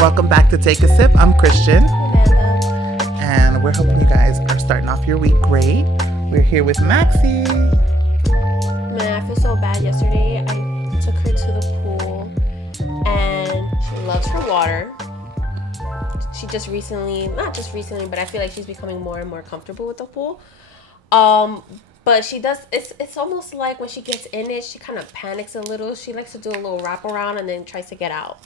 welcome back to Take a Sip. I'm Christian. Amanda. And we're hoping you guys are starting off your week great. We're here with Maxie. Man, I feel so bad. Yesterday, I took her to the pool, and she loves her water. She not just recently, but I feel like she's becoming more and more comfortable with the pool. But she does, it's almost like when she gets in it, she kind of panics a little. She likes to do a little wraparound and then tries to get out.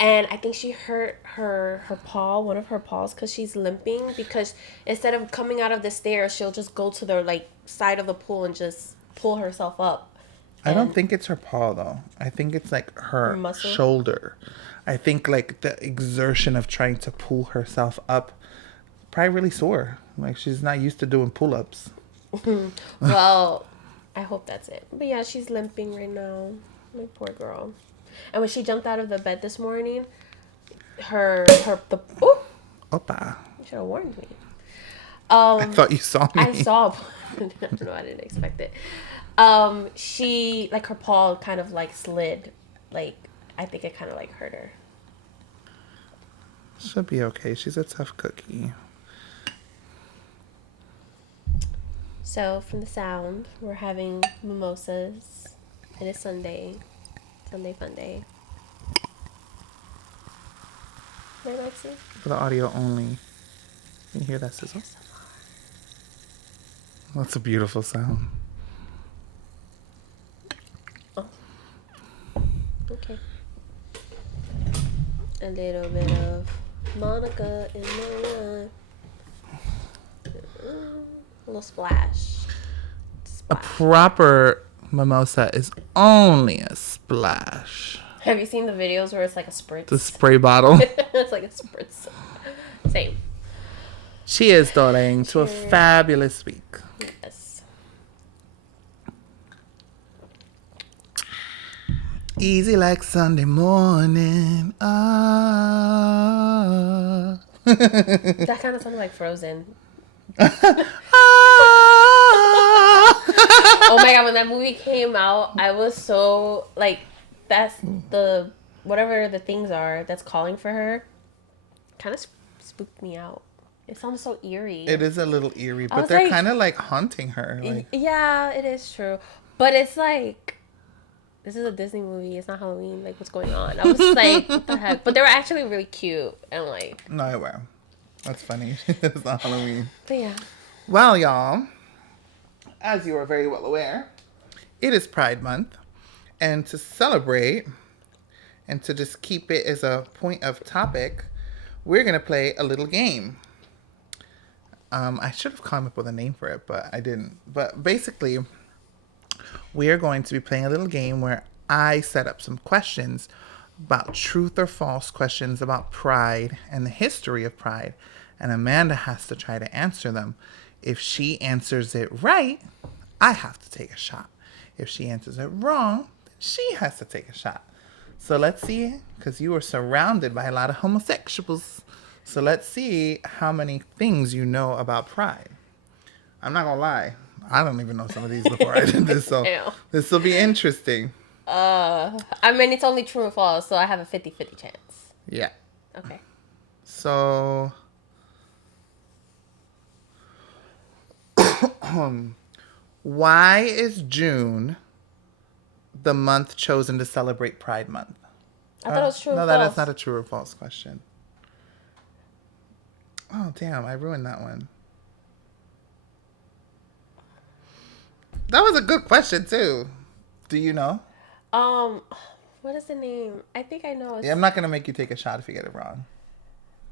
And I think she hurt her paw, one of her paws, because she's limping. Because instead of coming out of the stairs, she'll just go to the side of the pool and just pull herself up. I don't think it's her paw though. I think it's like her muscle? shoulder. I think like the exertion of trying to pull herself up probably really sore. Like she's not used to doing pull-ups. Well, I hope that's it. But yeah, she's limping right now. My poor girl. And when she jumped out of the bed this morning, Opa! You should have warned me. I thought you saw me. I saw. No, I didn't expect it. She, her paw kind of slid. I think it kind of hurt her. She'll be okay. She's a tough cookie. So, from the sound, we're having mimosas. It is Sunday. Sunday fun day. Right, Lexi? For the audio only. Can you hear that sizzle? That's a beautiful sound. Oh. Okay. A little bit of Monica in my life. A little splash. A proper mimosa is only a splash. Have you seen the videos where it's like a spritz? The spray bottle. It's like a spritz. Same. Cheers, darling, to a fabulous week. Yes. Easy like Sunday morning. Ah. That kind of sounded like Frozen. Oh my god, when that movie came out, I was so that's the whatever the things are that's calling for her kind of spooked me out. It sounds so eerie. It is a little eerie, but they're kind of haunting her. Yeah, it is true. But it's this is a Disney movie. It's not Halloween. What's going on? I was like, what the heck? But they were actually really cute. And No, I will. That's funny. It's not Halloween. But yeah. Well, y'all, as you are very well aware, it is Pride Month. And to celebrate and to just keep it as a point of topic, we're going to play a little game. I should have come up with a name for it, but I didn't. But basically, we are going to be playing a little game where I set up some questions about truth or false questions about Pride and the history of Pride. And Amanda has to try to answer them. If she answers it right, I have to take a shot. If she answers it wrong, she has to take a shot. So let's see, because you are surrounded by a lot of homosexuals. So let's see how many things you know about Pride. I'm not going to lie. I don't even know some of these before I did this. So this will be interesting. It's only true or false, so I have a 50-50 chance. Yeah. Okay. So... why is June the month chosen to celebrate Pride Month? I thought it was true or false. No, that is not a true or false question. Oh, damn. I ruined that one. That was a good question, too. Do you know? What is the name? I think I know. Yeah, I'm not going to make you take a shot if you get it wrong.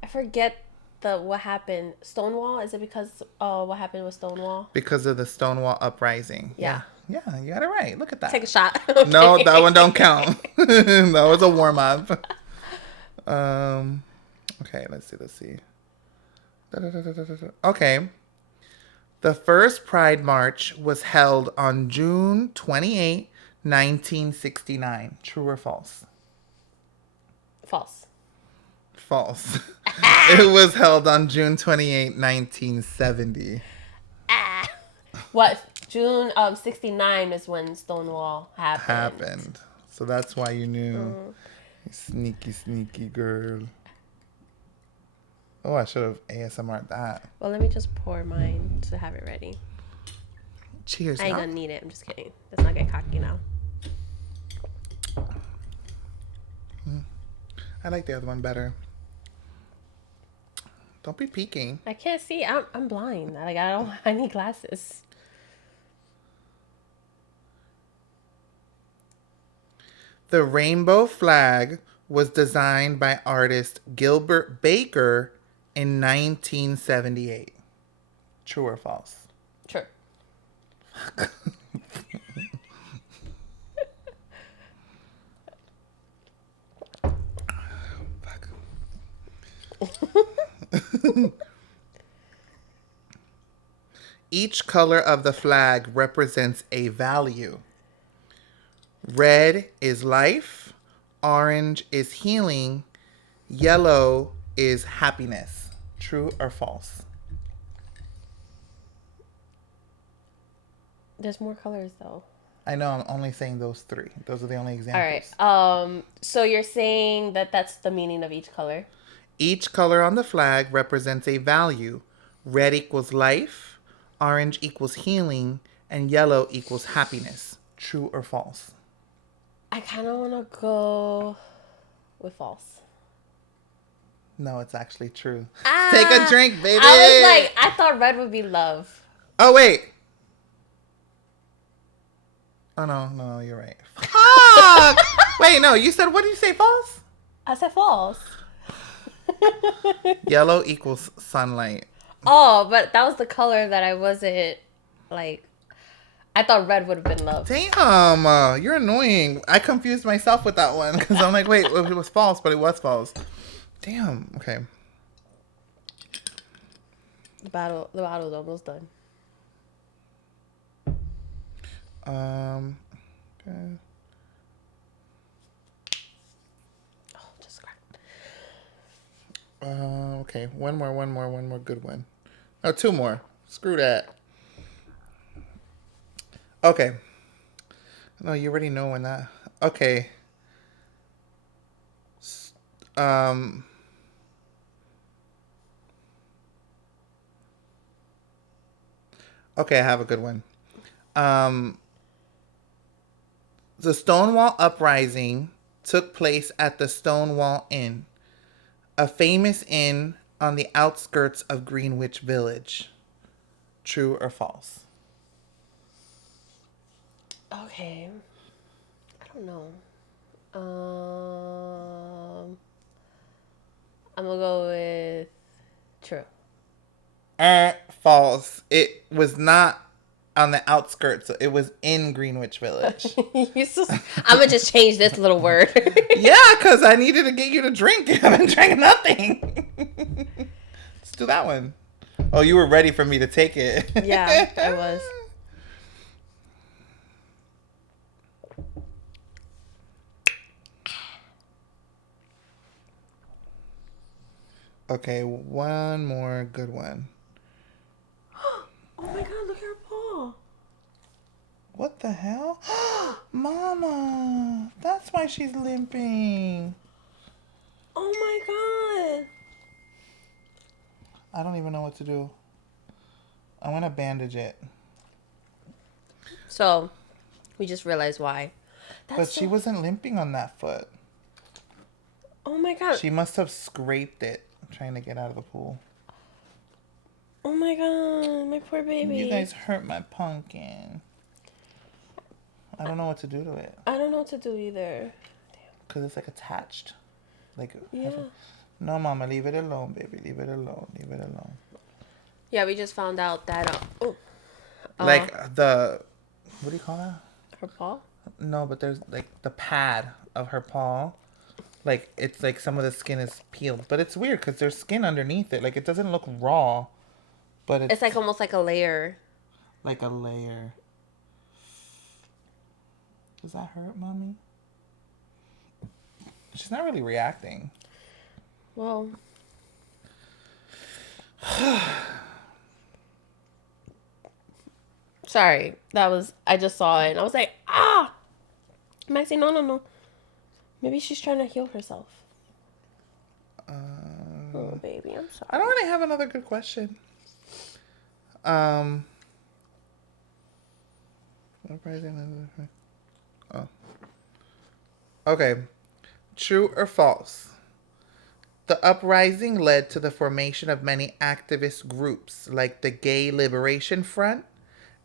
I forget what happened. Stonewall? Is it because what happened with Stonewall? Because of the Stonewall uprising. Yeah. Yeah, you got it right. Look at that. Take a shot. Okay. No, that one don't count. That was a warm-up. Okay, let's see. Okay. The first Pride March was held on June 28, 1969. True or false? False. False. It was held on June 28, 1970. What? June 69 is when Stonewall happened. So that's why you knew. Sneaky, sneaky girl. Oh, I should have ASMR'd that. Well, let me just pour mine to have it ready. Cheers, I ain't y'all. gonna need it. I'm just kidding. Let's not get cocky now. I like the other one better. Don't be peeking. I can't see. I'm blind. I need glasses. The rainbow flag was designed by artist Gilbert Baker in 1978. True or false? True. Each color of the flag represents a value. Red is life, orange is healing, yellow is happiness. True or false? There's more colors though. I know, I'm only saying those three. Those are the only All examples. right. So you're saying that that's the meaning of each color? Each color on the flag represents a value. Red equals life, orange equals healing, and yellow equals happiness. True or false? I kind of want to go with false. No, it's actually true. Ah, Take a drink, baby. I thought red would be love. Oh, wait. Oh, no, you're right. Fuck! Wait, no, you said, what did you say, false? I said false. Yellow equals sunlight. Oh, but that was the color that I wasn't, like, I thought red would have been love. Damn, you're annoying. I confused myself with that one because I'm like, wait, it was false, but it was false. Damn, okay. The battle's almost done. Okay. Oh, just crack. Okay, one more good one. Oh, two more. Screw that. Okay. No, you already know when that. Okay. Okay, I have a good one. The Stonewall Uprising took place at the Stonewall Inn, a famous inn on the outskirts of Greenwich Village. True or false? Okay. I don't know. I'm gonna go with true. False. It was not on the outskirts. It was in Greenwich Village. I'm gonna just change this little word. Yeah, because I needed to get you to drink. You haven't drank nothing. Let's do that one. Oh, you were ready for me to take it. Yeah, I was. Okay, one more good one. Oh my god, look at her paw. What the hell? Mama, that's why she's limping. Oh my god. I don't even know what to do. I'm going to bandage it. So, we just realized why. But she wasn't limping on that foot. Oh my god. She must have scraped it trying to get out of the pool. Oh my god, my poor baby. You guys hurt my pumpkin. I don't know what to do to it. I don't know what to do either. Because it's like attached. Like, Yeah. No, Mama, leave it alone, baby. Leave it alone. Leave it alone. Yeah, we just found out that. Like the. What do you call that? Her paw? No, but there's like the pad of her paw. Like, it's like some of the skin is peeled. But it's weird because there's skin underneath it. Like, it doesn't look raw. But It's like almost like a layer. Like a layer. Does that hurt, Mommy? She's not really reacting. Well. Sorry. I just saw it and I was like, ah! Maxie, no. Maybe she's trying to heal herself. Oh, baby, I'm sorry. I don't really have another good question. Oh. Okay. True or false? The uprising led to the formation of many activist groups like the Gay Liberation Front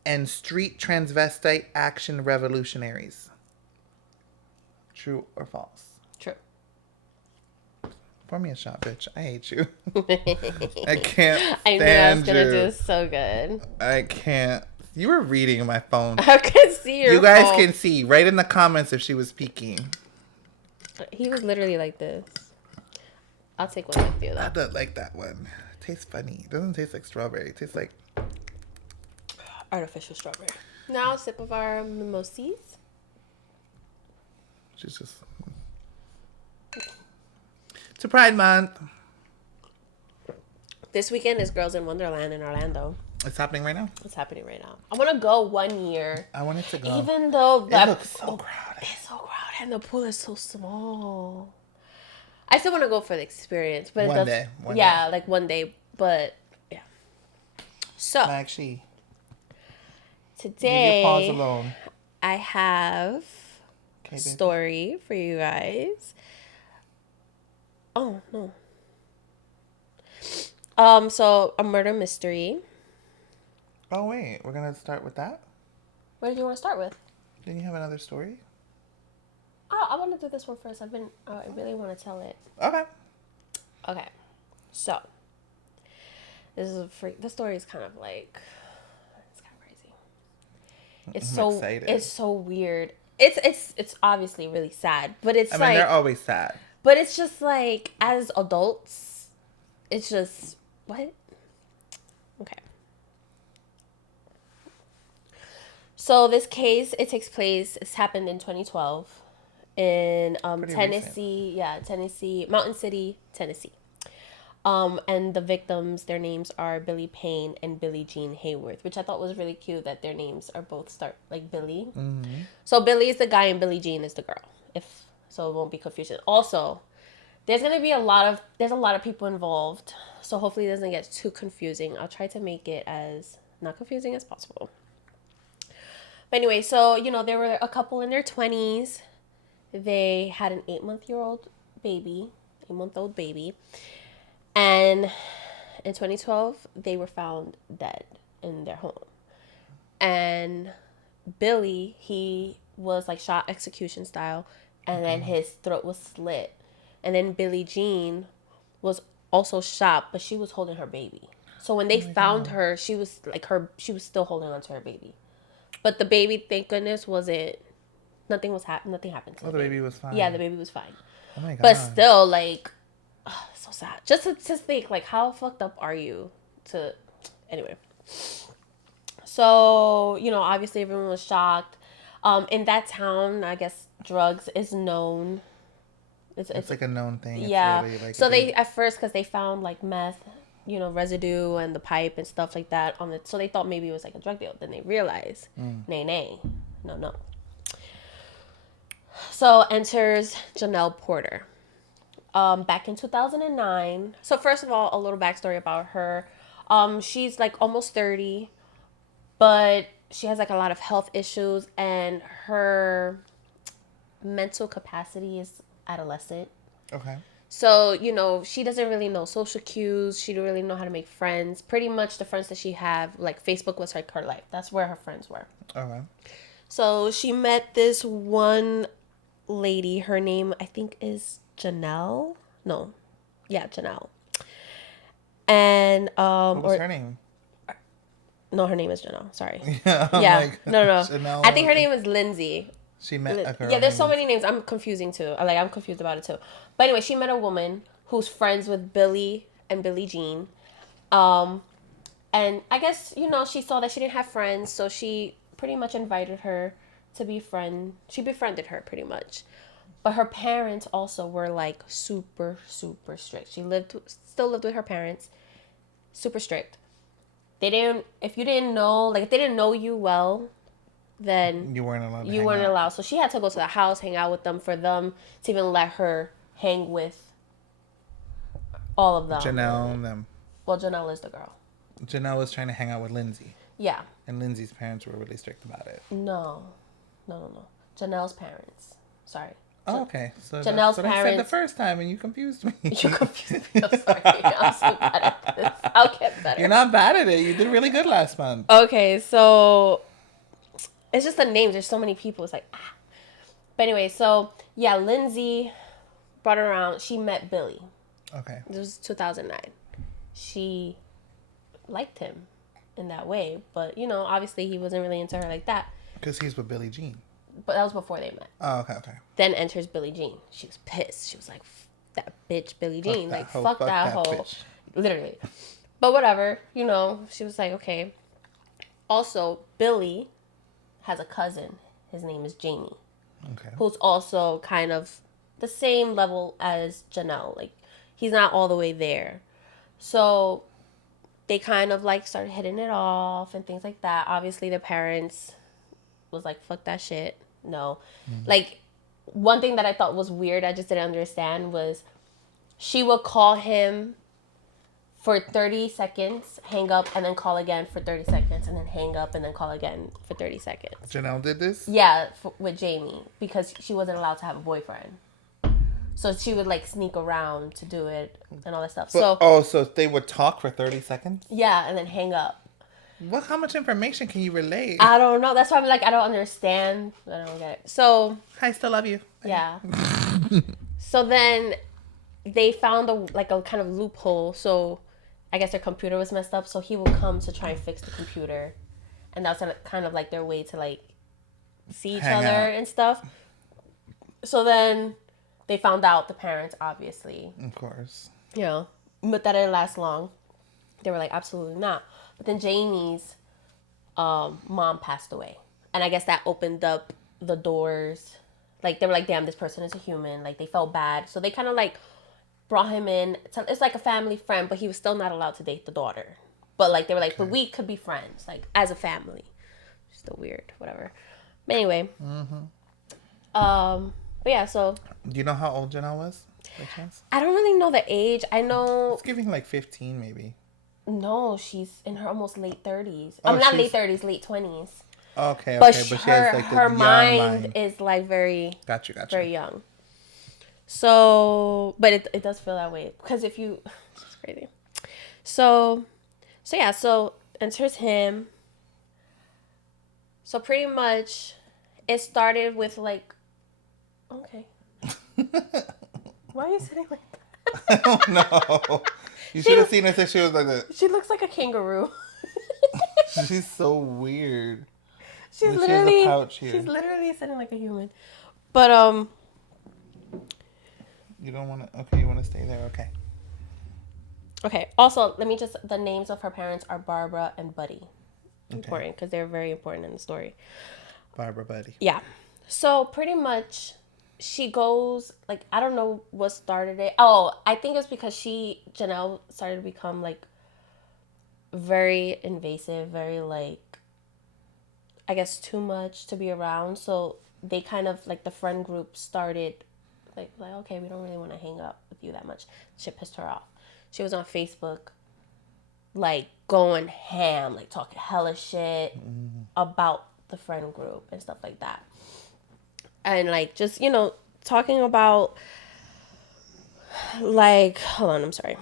and Street Transvestite Action Revolutionaries. True or false? True. Pour me a shot, bitch. I hate you. I can't stand I knew I was going to you. do so good. I can't. You were reading my phone. I can see your You guys phone. can see. Write in the comments if she was peeking. He was literally like this. I'll take one with you, though. I don't like that one. It tastes funny. It doesn't taste like strawberry. It tastes like artificial strawberry. Now a sip of our mimosas. she's just. It's a Pride Month. This weekend is Girls in Wonderland in Orlando. It's happening right now. It's happening right now. I want to go 1 year. I want it to go. Even though it looks so crowded. It's so crowded and the pool is so small. I still want to go for the experience, but One day. like one day. But yeah. So Actually, today, leave your paws alone. I have a story for you guys. Oh no. So a murder mystery. Oh wait, we're gonna start with that. What did you want to start with? Didn't you have another story? Oh, I want to do this one first. I really want to tell it. Okay. Okay, so this story is kind of like it's kind of crazy. I'm excited. It's so weird. It's obviously really sad, but it's like they're always sad. But it's just like as adults, it's just what? Okay. So this case, it's happened in 2012 in Tennessee. Recent. Yeah, Tennessee, Mountain City, Tennessee. And the victims, their names are Billy Payne and Billie Jean Hayworth, which I thought was really cute that their names are both start like Billy. Mm-hmm. So Billy is the guy and Billie Jean is the girl. So it won't be confusion. Also, there's a lot of people involved, so hopefully it doesn't get too confusing. I'll try to make it as not confusing as possible. But anyway, so, there were a couple in their 20s. They had an 8-month-old baby. And in 2012, they were found dead in their home. And Billy, he was like shot execution style, and then his throat was slit. And then Billie Jean was also shot, but she was holding her baby. So when they found her, she was still holding on to her baby. But the baby, thank goodness, nothing happened to the baby was fine. Yeah, the baby was fine. Oh my God. But still, so sad. Just to think, how fucked up are you anyway. So, obviously everyone was shocked. In that town, I guess drugs is known. It's like a known thing. Yeah. It's really so they, at first, because they found meth, residue and the pipe and stuff like that on it. So they thought maybe it was like a drug deal. Then they realized, nay, no. So enters Janelle Porter. Back in 2009. So first of all, a little backstory about her. She's almost 30, but she has a lot of health issues, and her mental capacity is adolescent. Okay. So, she doesn't really know social cues. She don't really know how to make friends. Pretty much the friends that she have, Facebook was her life. That's where her friends were. Okay. So she met this one lady. Her name, I think, is Janelle. No. Yeah, Janelle. And, what was her name? No, her name is Janelle. Sorry. Yeah. No. Janelle, I think her name is Lindsay. She met a girl. Yeah, there's so many names. I'm confusing too. I'm confused about it too. But anyway, she met a woman who's friends with Billy and Billie Jean. And I guess, she saw that she didn't have friends, so she pretty much invited her to be friend. She befriended her pretty much. But her parents also were super, super strict. She still lived with her parents. Super strict. If you didn't know, if they didn't know you well, then You weren't allowed to you hang weren't out. allowed. So she had to go to the house, hang out with them for them to even let her hang with all of them. Janelle and them. Well, Janelle is the girl. Janelle was trying to hang out with Lindsay. Yeah. And Lindsay's parents were really strict about it. No. Janelle's parents. Sorry. Oh, okay. So Janelle's that's what parents. I said the first time, and you confused me. You confused me. I'm sorry. I'm so bad at this. I'll get better. You're not bad at it. You did really good last month. Okay, so it's just the names. There's so many people. It's like, ah. But anyway, so yeah, Lindsay brought her around. She met Billy. Okay. This was 2009. She liked him in that way, but you know, obviously he wasn't really into her like that. Because he's with Billie Jean. But that was before they met. Oh, okay. Then enters Billie Jean. She was pissed. She was like, that bitch Billie Jean. Fuck that hoe. Bitch. Literally. But whatever, you know, she was like, okay. Also, Billy has a cousin. His name is Jamie. Okay. Who's also kind of the same level as Janelle. Like, he's not all the way there. So they kind of like started hitting it off and things like that. Obviously, the parents was like, fuck that shit. No. Like, one thing that I thought was weird, I just didn't understand, was she would call him for 30 seconds, hang up, and then call again for 30 seconds, and then hang up, and then call again for 30 seconds. Janelle did this? Yeah, with Jamie, because she wasn't allowed to have a boyfriend. So she would, like, sneak around to do it and all that stuff. So they would talk for 30 seconds? Yeah, and then hang up. How much information can you relate? I don't know. That's why I'm like, I don't understand. I don't get it. So... I still love you. Yeah. So then they found a kind of loophole. So I guess their computer was messed up. So he would come to try and fix the computer. And that's kind of like their way to like see each other and stuff. So then they found out, the parents, obviously. Of course. You know, but that didn't last long. They were like, absolutely not. But then Jamie's mom passed away. And I guess that opened up the doors. Like, they were like, damn, this person is a human. Like, they felt bad. So they kind of, like, brought him in. It's like a family friend, but he was still not allowed to date the daughter. But, like, they were like, okay, but we could be friends, like, as a family. Still weird, whatever. But anyway. But yeah, so. Do you know how old Janelle was, by chance? I don't really know the age. I know. It's giving, like, 15, maybe. No, she's in her almost late 30s. I'm not late 30s, late 20s. Okay, but she has like her mind is like very gotcha. Very young. So, but it does feel that way because if you, it's crazy. So yeah, so enters him. So pretty much, it started with like, okay. Why are you sitting like that? I don't know. You should have seen her since she was like that. She looks like a kangaroo. She's so weird. She's literally sitting like a human. But you don't want to. Okay, you want to stay there. Okay. Also, the names of her parents are Barbara and Buddy. Important because they're very important in the story. Barbara, Buddy. Yeah. So pretty much, she goes like, I don't know what started it. Oh, I think it's because Janelle started to become like very invasive, very like, I guess, too much to be around. So they kind of, like, the friend group started, like okay, we don't really want to hang up with you that much. Shit pissed her off. She was on Facebook, like, going ham, like, talking hella shit about the friend group and stuff like that. And, like, just, you know, talking about, like, hold on, I'm sorry.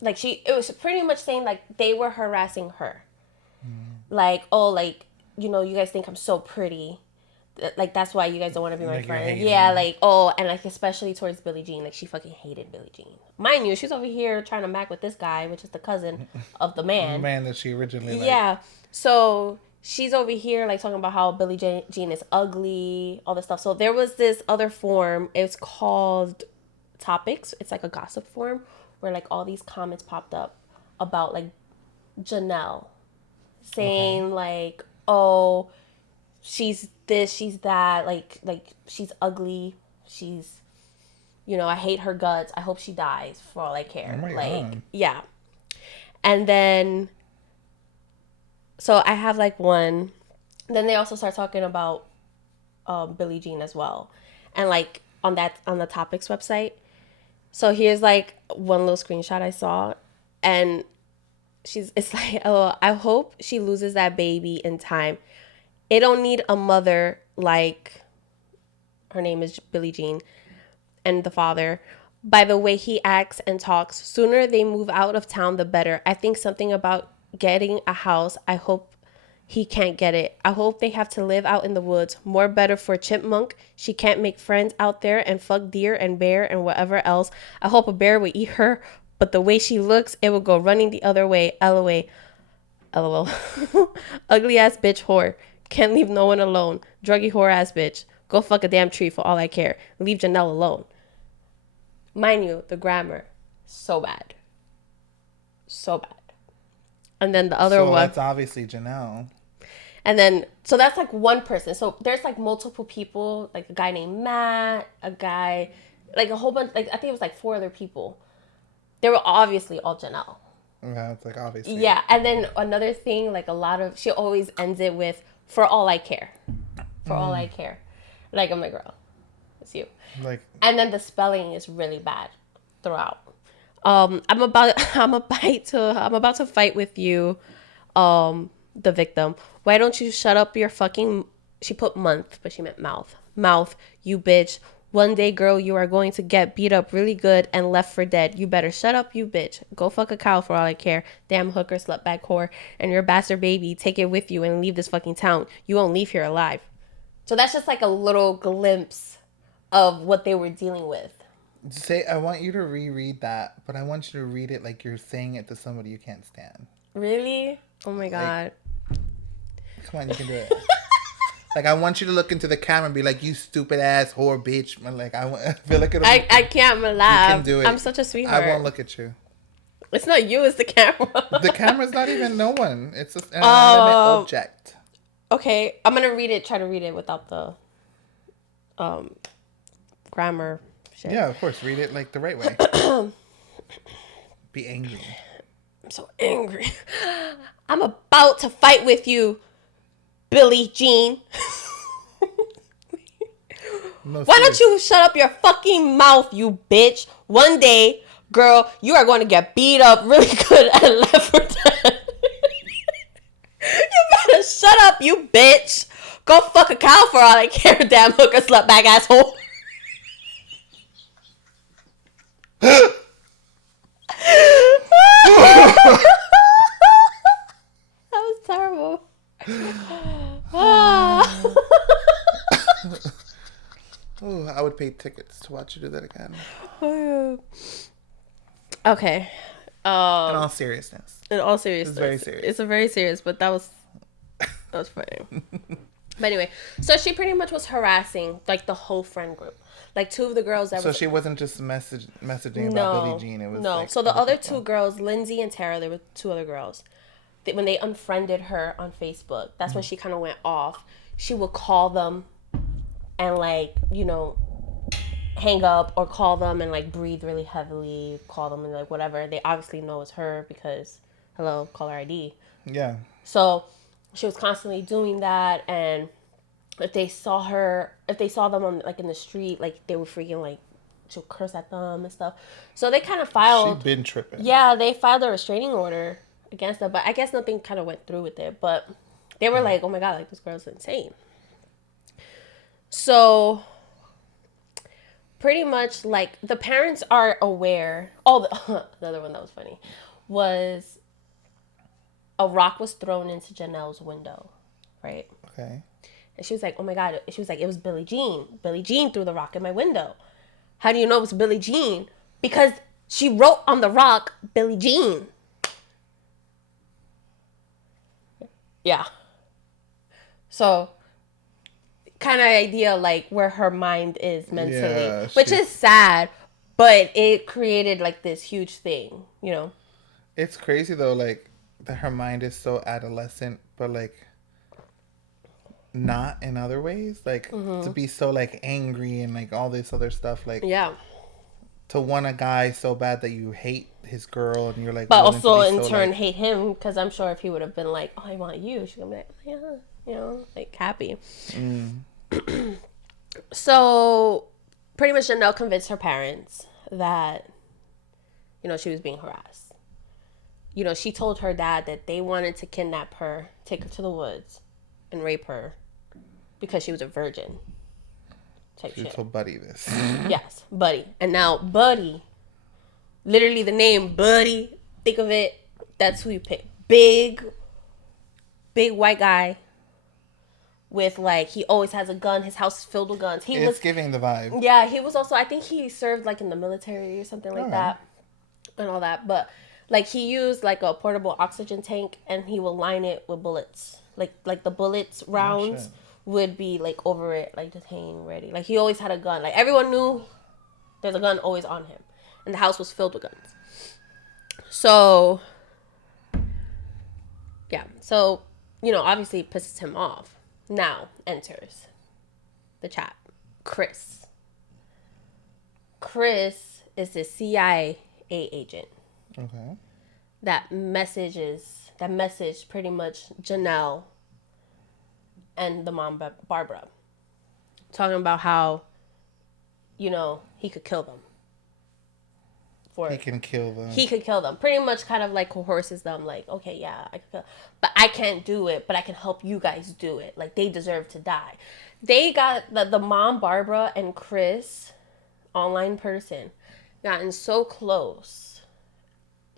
Like, it was pretty much saying, like, they were harassing her. Like, oh, like, you know, you guys think I'm so pretty. Like, that's why you guys don't want to be my friend. Yeah, like, oh, and, like, especially towards Billie Jean. Like, she fucking hated Billie Jean. Mind you, she's over here trying to mac with this guy, which is the cousin of the man. The man that she originally liked. Yeah. So, she's over here, like, talking about how Billie Jean is ugly, all this stuff. So, there was this other forum. It's called Topics. It's, like, a gossip forum where, like, all these comments popped up about, like, Janelle. Saying, like, oh, she's this, she's that, like, she's ugly, she's, you know, I hate her guts, I hope she dies, for all I care. Oh my like, God. Yeah. And then, so I have, like, one, Then they also start talking about Billie Jean as well, and like on the topics website. So here's like one little screenshot I saw, and it's like, oh, I hope she loses that baby in time. It don't need a mother like her name is Billie Jean and the father. By the way he acts and talks, sooner they move out of town, the better. I think something about getting a house. I hope he can't get it. I hope they have to live out in the woods. More better for Chipmunk. She can't make friends out there and fuck deer and bear and whatever else. I hope a bear would eat her, but the way she looks, it would go running the other way. LOA. LOL. Ugly ass bitch whore. Can't leave no one alone. Druggy whore ass bitch. Go fuck a damn tree for all I care. Leave Janelle alone. Mind you, the grammar, so bad. So bad. And then the other one. That's obviously Janelle. And then, so that's like one person. So there's like multiple people, like a guy named Matt, a guy, like a whole bunch, like I think it was like 4 other people. They were obviously all Janelle. Yeah, it's like obviously. Yeah, and then another thing, like she always ends it with, for all I care. For all I care. Like, I'm like, girl, it's you. Like. And then the spelling is really bad throughout. I'm about to fight with you, the victim. Why don't you shut up your fucking, she put month, but she meant mouth. Mouth, you bitch. One day, girl, you are going to get beat up really good and left for dead. You better shut up, you bitch. Go fuck a cow for all I care. Damn hooker, slutbag whore. And your bastard baby, take it with you and leave this fucking town. You won't leave here alive. So that's just like a little glimpse of what they were dealing with. I want you to reread that, but I want you to read it like you're saying it to somebody you can't stand. Really? Oh my God. Come on, you can do it. Like, I want you to look into the camera and be like, you stupid ass whore bitch. Like, I feel like it'll I can't laugh. You can do it. I'm such a sweetheart. I won't look at you. It's not you, it's the camera. The camera's not even no one. It's an inanimate object. Okay, I'm going to try to read it without the grammar shit. Yeah, of course. Read it like the right way. Be angry. I'm so angry. I'm about to fight with you, Billie Jean. Why don't you shut up your fucking mouth, you bitch? One day, girl, you are going to get beat up really good and left for dead. You better shut up, you bitch. Go fuck a cow for all I care, damn hooker, slutbag asshole. That was terrible. Oh, I would pay tickets to watch you do that again. Okay. In all seriousness. It's very serious. It's a very serious, but that was funny. But anyway, so she pretty much was harassing like the whole friend group. Like 2 of the girls that So she wasn't just messaging about Billie Jean. It was like so the other people. 2 girls, Lindsay and Tara, there were 2 other girls. When they unfriended her on Facebook, that's when she kind of went off. She would call them and like, hang up or call them and like breathe really heavily, call them and like whatever. They obviously know it's her because, hello, caller ID. Yeah. So she was constantly doing that, and if they saw them on like in the street, like they would freaking like, she'll curse at them and stuff. So they kind of filed. She'd been tripping. Yeah, they filed a restraining order against them, but I guess nothing kind of went through with it. But they were like, oh my God, like this girl's insane. So pretty much like the parents are aware. Oh, the other one that was funny was a rock was thrown into Janelle's window, right? Okay. And she was like, oh my God. She was like, it was Billie Jean. Billie Jean threw the rock in my window. How do you know it was Billie Jean? Because she wrote on the rock, Billie Jean. Yeah. So, kind of idea like where her mind is mentally, which is sad, but it created like this huge thing, It's crazy though, like that her mind is so adolescent, but like not in other ways, like to be so like angry and like all this other stuff, like to want a guy so bad that you hate his girl and you're like, but also in turn hate him, because I'm sure if he would have been like, oh, I want you, she's gonna be like, yeah. you know, like happy. So pretty much Janelle convinced her parents that, you know, she was being harassed. You know, she told her dad that they wanted to kidnap her, take her to the woods, and rape her because she was a virgin. Type She shit. told Buddy this. Yes, Buddy. And now Buddy, literally the name Buddy, think of it, that's who you pick. Big white guy with like, he always has a gun. His house is filled with guns. It's giving the vibe. Yeah, he was also, I think he served like in the military or something like that and all that. But like he used like a portable oxygen tank and he would line it with bullets. Like the bullets rounds would be like over it, like just hanging ready. Like he always had a gun. Like everyone knew there's a gun always on him. And the house was filled with guns. So, yeah. So, you know, obviously it pisses him off. Now enters the chat Chris. Chris is the CIA agent. Okay. That messaged pretty much Janelle and the mom Barbara, talking about how, you know, he could kill them. He can kill them. He could kill them. Pretty much kind of like coerces them, like, okay, yeah, I could kill, but I can't do it, but I can help you guys do it. Like, they deserve to die. They got, the mom, Barbara, and Chris, online person, gotten so close,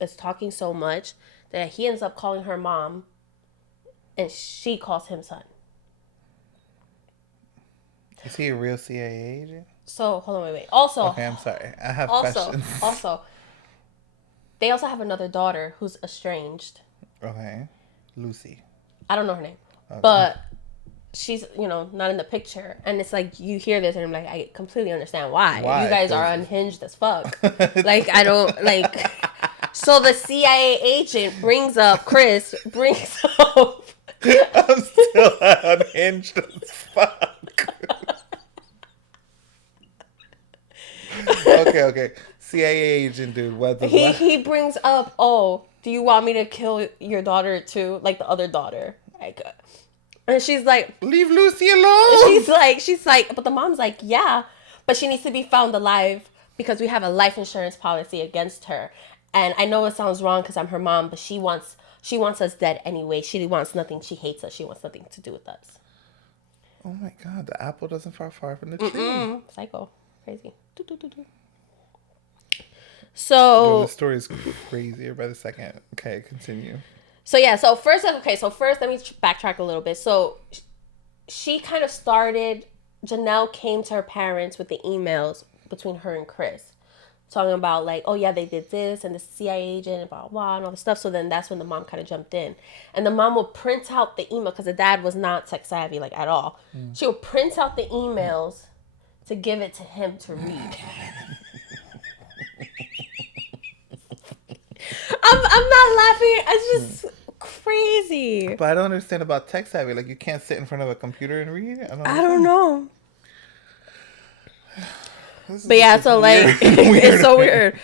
is talking so much, that he ends up calling her mom, and she calls him son. Is he a real CIA agent? So, hold on, wait. Also... Okay, I'm sorry. I have questions. Also, they also have another daughter who's estranged. Okay. Lucy. I don't know her name. Okay. But she's, you know, not in the picture. And it's like, you hear this and I'm like, I completely understand why. You guys are unhinged as fuck. Like, I don't, like... So the CIA agent brings up... Chris brings up... I'm still unhinged as fuck. Okay. CIA agent, dude. What he brings up, oh, do you want me to kill your daughter too? Like the other daughter. Like, and she's like, leave Lucy alone. She's like, but the mom's like, yeah, but she needs to be found alive because we have a life insurance policy against her. And I know it sounds wrong because I'm her mom, but she wants us dead anyway. She wants nothing. She hates us. She wants nothing to do with us. Oh my God, the apple doesn't fall far from the tree. Psycho. Crazy. So the story is crazier by the second. Okay, continue. So first let me backtrack a little bit. So she kind of started, Janelle came to her parents with the emails between her and Chris, talking about like, oh yeah, they did this and the CIA agent and blah, blah, blah, and all this stuff. So then that's when the mom kind of jumped in. And the mom would print out the email because the dad was not tech savvy, like at all. She would print out the emails to give it to him to read. I'm not laughing. It's just crazy. But I don't understand about tech savvy. Like, you can't sit in front of a computer and read? I don't know. But yeah, so like, it's so weird.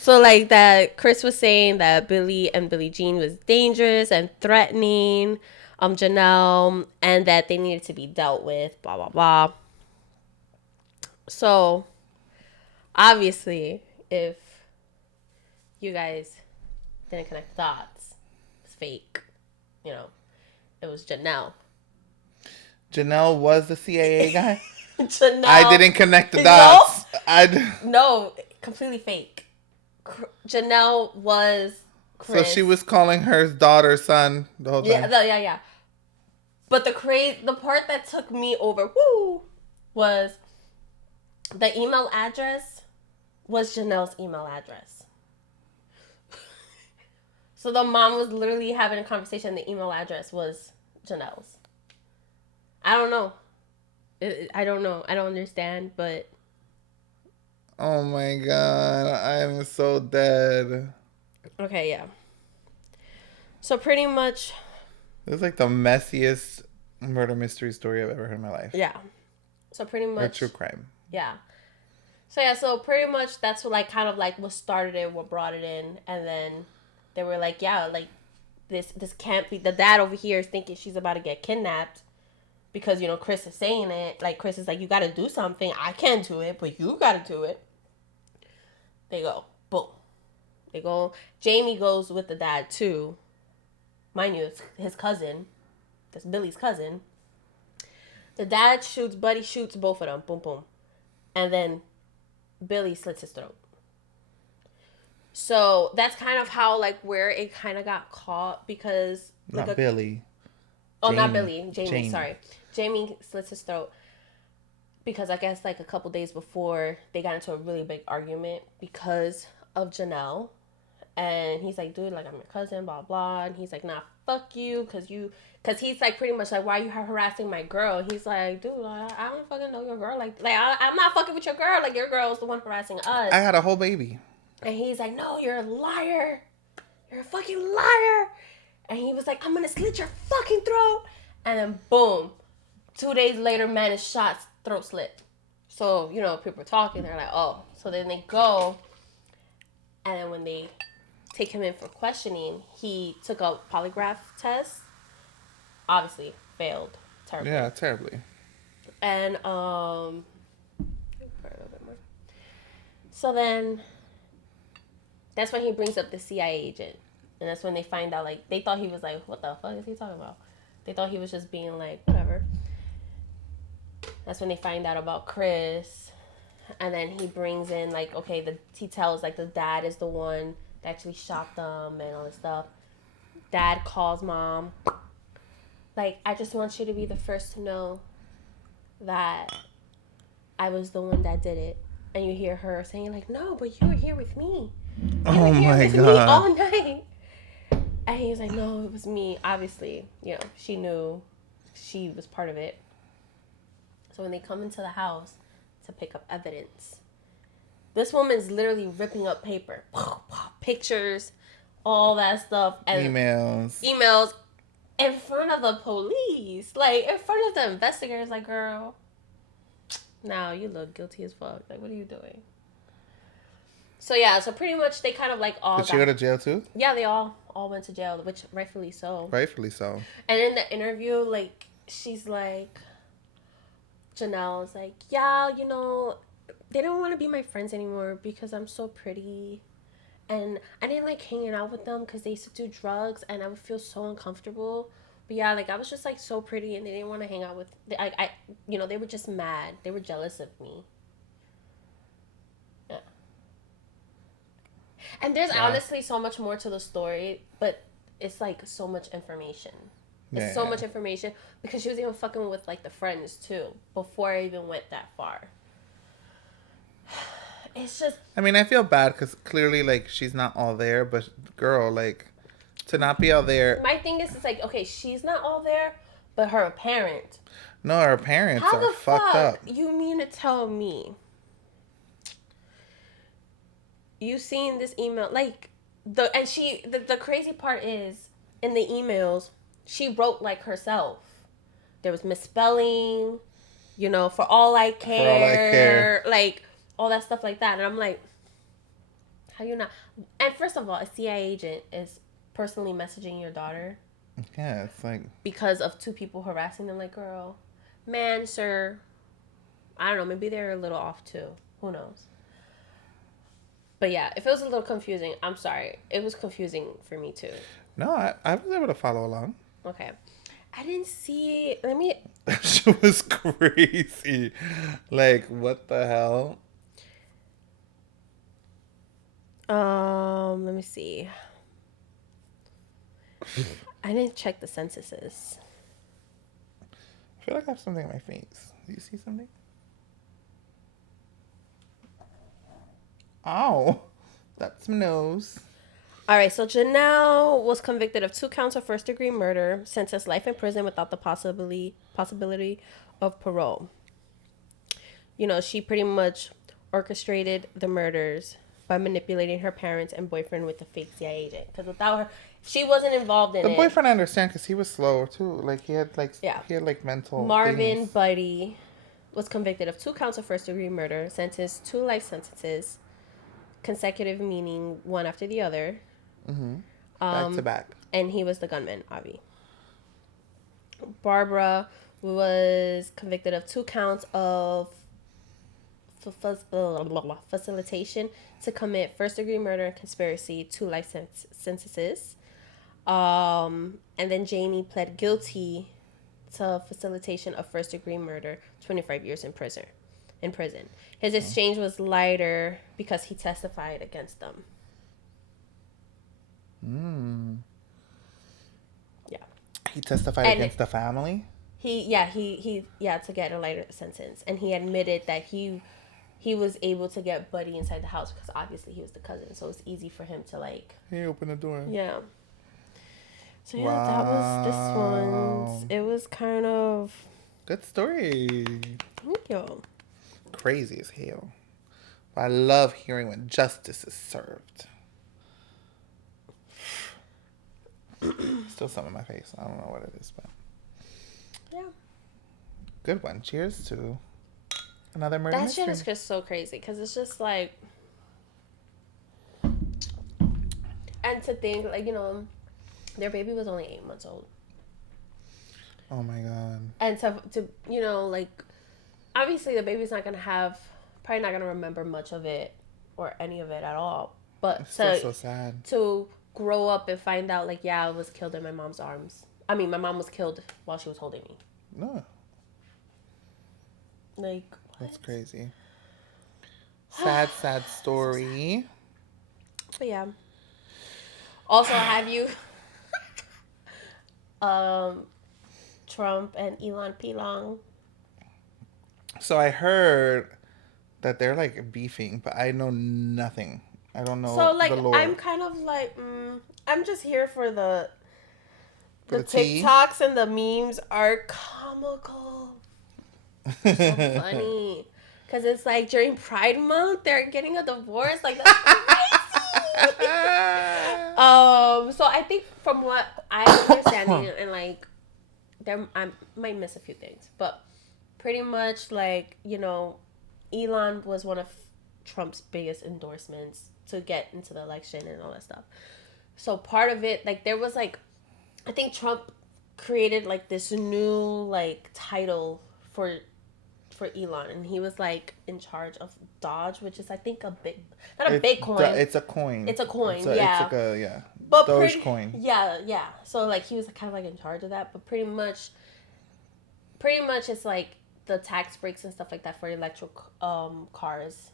So like that Chris was saying that Billy and Billie Jean was dangerous and threatening Janelle, and that they needed to be dealt with, blah, blah, blah. So, obviously, if you guys didn't connect the dots, it's fake. You know, it was Janelle. Janelle was the CIA guy? Janelle. I didn't connect the dots. No, completely fake. Janelle was Chris. So she was calling her daughter son the whole time? Yeah. But the part that took me over, was the email address was Janelle's email address. So the mom was literally having a conversation. The email address was Janelle's. I don't know. I don't know. I don't understand, but... Oh my God. I am so dead. Okay, yeah. So pretty much... This is like the messiest murder mystery story I've ever heard in my life. Yeah. So pretty much... Or true crime. Yeah. So pretty much that's what like kind of like what started it, what brought it in, and then they were like, yeah, like this can't be. The dad over here is thinking she's about to get kidnapped because, you know, Chris is saying it. Like, Chris is like, you got to do something. I can't do it, but you got to do it. They go, boom. They go. Jamie goes with the dad too. Mind you, it's his cousin. That's Billy's cousin. The dad shoots, Buddy shoots both of them. Boom, boom. And then Billy slits his throat. So that's kind of how, like, where it kind of got caught because... Not Billy. Oh, Jamie. Not Billy. Jamie, sorry. Jamie slits his throat because I guess, like, a couple days before, they got into a really big argument because of Janelle. And he's like, dude, like, I'm your cousin, blah, blah. And he's like, nah, fuck you, because he's, like, pretty much like, why are you harassing my girl? He's like, dude, I don't fucking know your girl. Like I'm not fucking with your girl. Like, your girl's the one harassing us. I had a whole baby. And he's like, no, you're a liar. You're a fucking liar. And he was like, I'm going to slit your fucking throat. And then, boom. 2 days later, man is shot, throat slit. So, you know, people are talking. They're like, oh. So then they go. And then when they take him in for questioning, he took a polygraph test. Obviously, failed terribly. Yeah, terribly. And, so then, that's when he brings up the CIA agent. And that's when they find out, like, they thought he was like, what the fuck is he talking about? They thought he was just being like, whatever. That's when they find out about Chris. And then he brings in, like, okay, he tells, like, the dad is the one that actually shot them and all this stuff. Dad calls mom. Like, I just want you to be the first to know that I was the one that did it. And you hear her saying, like, no, but you were here with me. You were here with me all night. And he was like, no, it was me. Obviously, you know, she knew she was part of it. So when they come into the house to pick up evidence, this woman's literally ripping up paper. Pictures, all that stuff. And emails in front of the police. Like, in front of the investigators. Like, girl, now you look guilty as fuck. Like, what are you doing? So, yeah, so pretty much they kind of, like, all Did she go to jail, too? Yeah, they all went to jail, which rightfully so. Rightfully so. And in the interview, like, she's like, Janelle is like, yeah, you know, they don't want to be my friends anymore because I'm so pretty. And I didn't like hanging out with them because they used to do drugs and I would feel so uncomfortable. But yeah, like, I was just, like, so pretty and they didn't want to hang out with, you know, they were just mad. They were jealous of me. Yeah. And there's honestly so much more to the story, but it's, like, so much information. It's so much information because she was even fucking with, like, the friends, too, before I even went that far. It's just... I mean, I feel bad because clearly, like, she's not all there, but, girl, like, to not be all there... My thing is, it's like, okay, she's not all there, but her parent... No, her parents are fucked up. You mean to tell me you seen this email? Like, the crazy part is, in the emails, she wrote, like, herself. There was misspelling, you know, for all I care. Like, all that stuff like that. And I'm like, how you not? And first of all, a CIA agent is personally messaging your daughter. Yeah, it's like... Because of two people harassing them. Like, girl, man, sir. I don't know. Maybe they're a little off, too. Who knows? But yeah, if it was a little confusing, I'm sorry. It was confusing for me, too. No, I was able to follow along. Okay. I didn't see... Let me... That shit was crazy. Like, what the hell? Let me see. I didn't check the censuses. I feel like I have something on my face. Do you see something? Ow. That's my nose. All right, so Janelle was convicted of 2 counts of first-degree murder, sentenced life in prison without the possibility of parole. You know, she pretty much orchestrated the murders by manipulating her parents and boyfriend with the fake CIA agent. Because without her, she wasn't involved in it. The boyfriend, I understand, because he was slow, too. Like, he had, like, mental Marvin things. Buddy was convicted of 2 counts of first-degree murder, sentenced 2 life sentences, consecutive meaning one after the other. Mm-hmm. Back to back. And he was the gunman, Avi. Barbara was convicted of 2 counts of facilitation to commit first-degree murder and conspiracy, 2 life sentences. And then Jamie pled guilty to facilitation of first-degree murder, 25 years in prison. His exchange was lighter because he testified against them. Yeah. He testified against the family? He to get a lighter sentence. And he admitted that he was able to get Buddy inside the house because obviously he was the cousin, so it's easy for him to like. He opened the door. Yeah. So yeah, that was this one. It was kind of good story. Thank you. Crazy as hell. But I love hearing when justice is served. Still something in my face. I don't know what it is, but yeah. Good one. Cheers to another murder mystery. That shit is just so crazy because it's just like, and to think like, you know, their baby was only 8 months old. Oh my God. And to you know, like, obviously the baby's not probably not gonna remember much of it or any of it at all. But it's still so sad to grow up and find out like, yeah, I was killed in my mom's arms. I mean, my mom was killed while she was holding me. No. Like, what? That's crazy. Sad story. But yeah. Also, have you Trump and Elon Musk? So I heard that they're like beefing, but I know nothing. I don't know. So like, the lore. I'm kind of like, I'm just here for the the TikToks and the memes are comical. So funny. Because it's like during Pride Month, they're getting a divorce. Like, that's crazy. So I think from what I'm understanding, and like, I might miss a few things, but pretty much like, you know, Elon was one of Trump's biggest endorsements to get into the election and all that stuff. So part of it, like, there was like, I think Trump created like this new like title for Elon, and he was like in charge of Dodge, which is I think not a Bitcoin. It's a coin. It's a coin. It's like a But Dogecoin. Yeah. So like he was kind of like in charge of that, but pretty much it's like the tax breaks and stuff like that for electric cars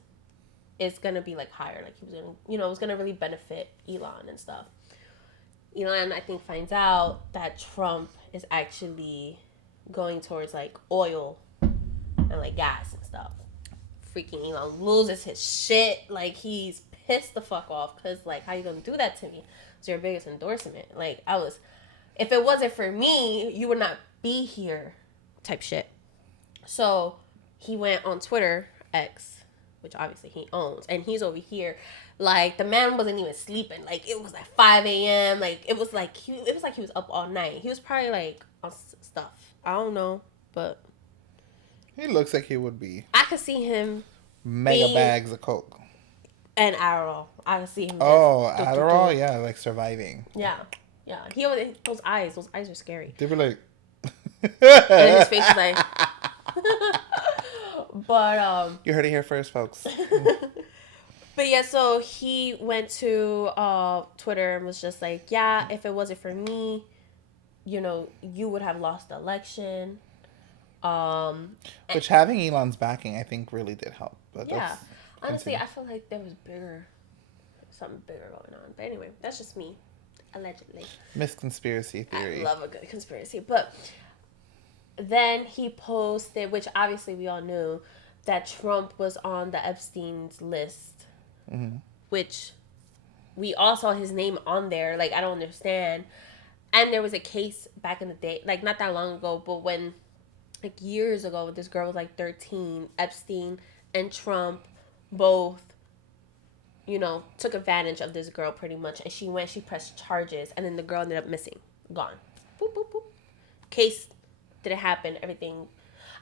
is gonna be like higher. Like he was gonna, you know, it was gonna really benefit Elon and stuff. Elon, I think, finds out that Trump is actually going towards like oil and like gas and stuff. Freaking Elon loses his shit. Like, he's pissed the fuck off because like, how you gonna do that to me? It's your biggest endorsement. Like, if it wasn't for me, you would not be here, type shit. So he went on Twitter, X, which obviously he owns, and he's over here. Like, the man wasn't even sleeping. Like, it was like 5 a.m. Like, it was like he was up all night. He was probably like on stuff. I don't know, but he looks like he would be. I could see him mega bags of coke and Adderall. I could see him. Adderall, yeah, like surviving. Yeah. He always, those eyes are scary. They were like, and his face was like. But you heard it here first, folks. But yeah, so he went to Twitter and was just like, yeah, if it wasn't for me, you know, you would have lost the election. Which having Elon's backing, I think, really did help. But yeah, honestly, I feel like there was something bigger going on. But anyway, that's just me, allegedly. Miss Conspiracy Theory. I love a good conspiracy. But then he posted, which obviously we all knew, that Trump was on the Epstein's list, which we all saw his name on there. Like, I don't understand. And there was a case back in the day, like not that long ago, but when, like years ago, this girl was like 13, Epstein and Trump both, you know, took advantage of this girl pretty much. And she pressed charges, and then the girl ended up missing, gone. Boop, boop, boop. Case didn't happen, everything.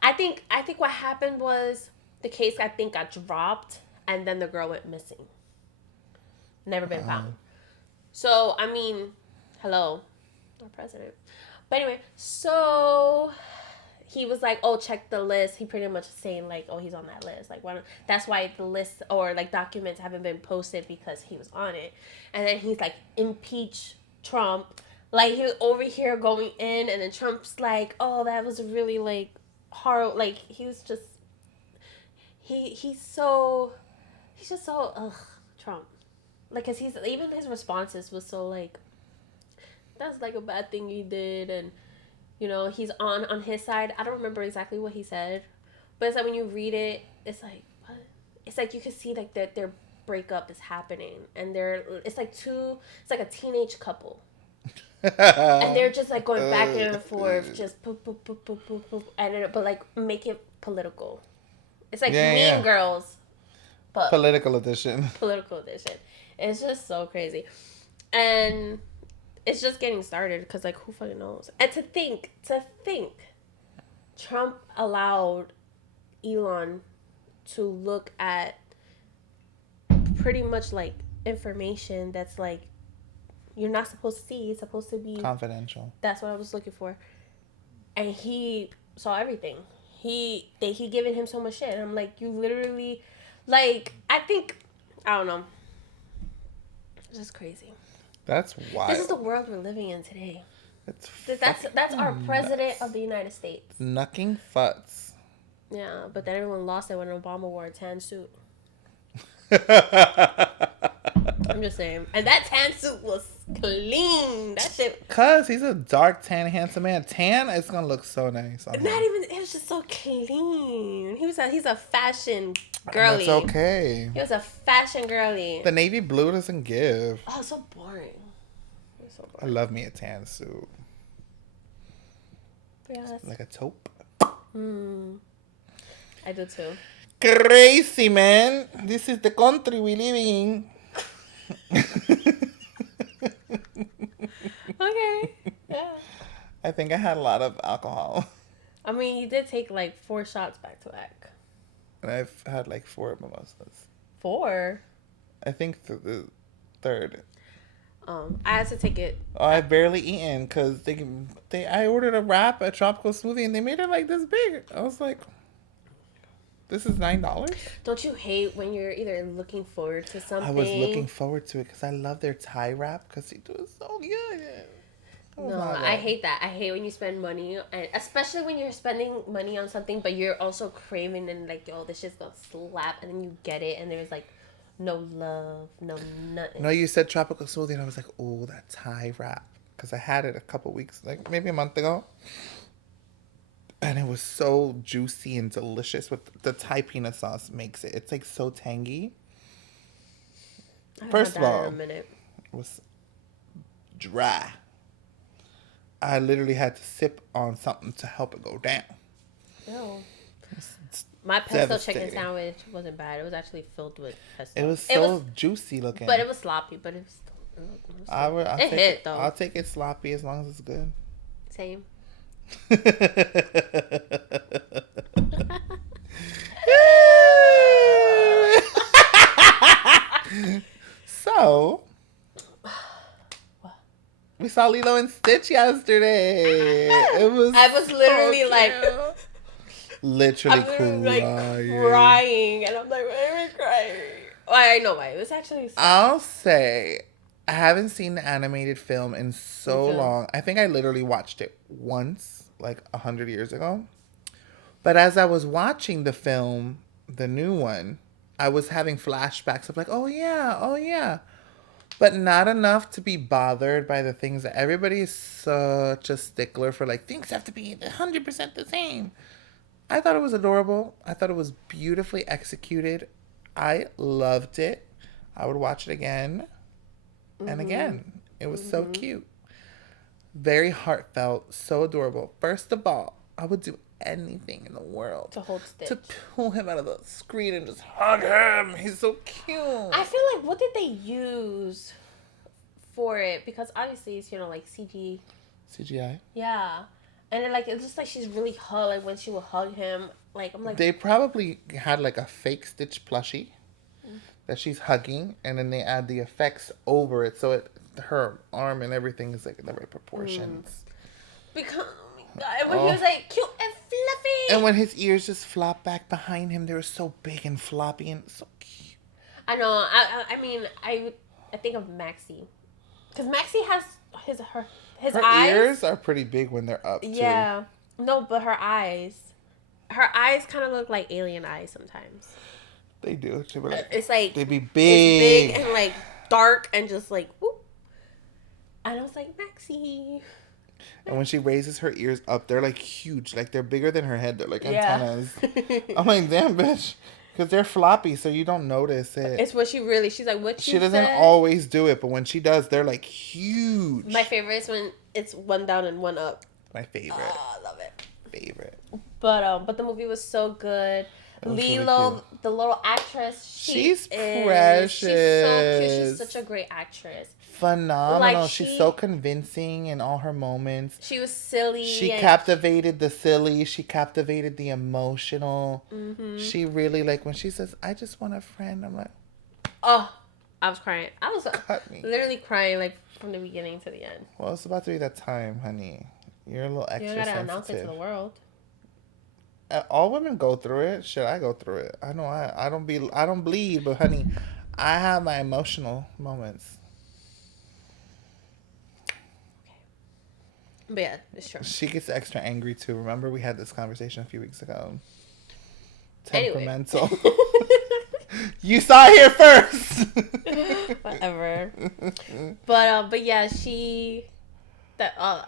I think what happened was the case, I think, got dropped, and then the girl went missing. Never been found. So, I mean, hello, our president. But anyway, so he was like, "Oh, check the list." He pretty much saying like, "Oh, he's on that list." Like, that's why the list or like documents haven't been posted because he was on it. And then he's like, "Impeach Trump." Like he was over here going in, and then Trump's like, "Oh, that was really like hard." Like he was just he's just so Trump. Like, cause he's even his responses was so like, that's like a bad thing he did, and he's on his side. I don't remember exactly what he said, but it's like when you read it, it's like what? It's like you can see like that their breakup is happening, and it's like a teenage couple, and they're just like going back and forth, just poop poop poop poop poop poop, but like make it political. It's like Yeah, Mean yeah. Girls, but Political edition. political edition. It's just so crazy, and it's just getting started because like who fucking knows? And to think, Trump allowed Elon to look at pretty much like information that's like you're not supposed to see. It's supposed to be confidential. That's what I was looking for, and he saw everything. He given him so much shit. And I'm like, you literally, like, I don't know. It's just crazy. That's wild. This is the world we're living in today. That's our president of the United States. Knucking futs. Yeah, but then everyone lost it when Obama wore a tan suit. I'm just saying. And that tan suit was clean. That shit. Cause he's a dark tan, handsome man. Tan is gonna look so nice on him. Not even. It was just so clean. He's a fashion girly. That's okay. He was a fashion girly. The navy blue doesn't give. Oh, so boring. I love me a tan suit. Yeah, like a taupe. I do too. Crazy, man. This is the country we live in. Okay. Yeah. I think I had a lot of alcohol. I mean, you did take like 4 shots back to back. And I've had like 4 mimosas. 4? I think the third. I had to take it. Oh, I've barely eaten because I ordered a wrap, a tropical smoothie, and they made it like this big. I was like, this is $9? Don't you hate when you're either looking forward to something? I was looking forward to it because I love their Thai wrap because they do it so good. No, I hate that. I hate when you spend money, and especially when you're spending money on something, but you're also craving and like, yo, this shit's gonna slap, and then you get it, and there's like no love, no nothing. No, you said tropical smoothie, and I was like, oh, that Thai wrap. Because I had it a couple weeks, like maybe a month ago. And it was so juicy and delicious. With the Thai peanut sauce makes it. It's like so tangy. First of all, it was dry. I literally had to sip on something to help it go down. Ew. My pesto chicken sandwich wasn't bad. It was actually filled with pesto. It was so juicy looking. But it was sloppy. But it was it hit, though. I'll take it sloppy as long as it's good. Same. So, we saw Lilo and Stitch yesterday. I was literally so like... Literally crying. And I'm like, why am I crying? I know why. It was actually... I'll say... I haven't seen the animated film in so long. I think I literally watched it once, like 100 years ago. But as I was watching the film, the new one, I was having flashbacks of like, oh yeah. But not enough to be bothered by the things that everybody is such a stickler for, like, things have to be 100% the same. I thought it was adorable. I thought it was beautifully executed. I loved it. I would watch it again. And again, it was so cute. Very heartfelt, so adorable. First of all, I would do anything in the world to hold Stitch. To pull him out of the screen and just hug him. He's so cute. I feel like, what did they use for it? Because obviously it's, like CGI? Yeah. And then, like, it's just like she's really like when she would hug him. Like, I'm like... They probably had like a fake Stitch plushie that she's hugging, and then they add the effects over it, so it her arm and everything is like in the right proportions. Because, oh my God, when he was like cute and fluffy. And when his ears just flop back behind him, they were so big and floppy and so cute. I know. I mean, I think of Maxie. Because Maxie has her eyes. Her ears are pretty big when they're up, too. Yeah. No, but her eyes. Her eyes kind of look like alien eyes sometimes. They do. Like, it's like... They be big. It's big and, like, dark and just, like, whoop. And I was like, Maxie. And when she raises her ears up, they're, like, huge. Like, they're bigger than her head. They're like antennas. I'm like, damn, bitch. Because they're floppy, so you don't notice it. It's what she's like, what she doesn't always do it, but when she does, they're, like, huge. My favorite is when it's one down and one up. My favorite. Oh, I love it. Favorite. But the movie was so good. Lilo, really the little actress, she's precious. She's so cute. She's such a great actress. Phenomenal. Like she's so convincing in all her moments. She was silly. She captivated the silly. She captivated the emotional. Mm-hmm. She really, like, when she says, I just want a friend, I'm like... Oh, I was crying. I was literally crying, like, from the beginning to the end. Well, it's about to be that time, honey. You're a little extra sensitive. You gotta announce it to the world. All women go through it. Shit, I go through it. I know I don't bleed, but honey, I have my emotional moments. But yeah, it's true. She gets extra angry too. Remember we had this conversation a few weeks ago. Temperamental. Anyway. You saw it here first. Whatever. But yeah,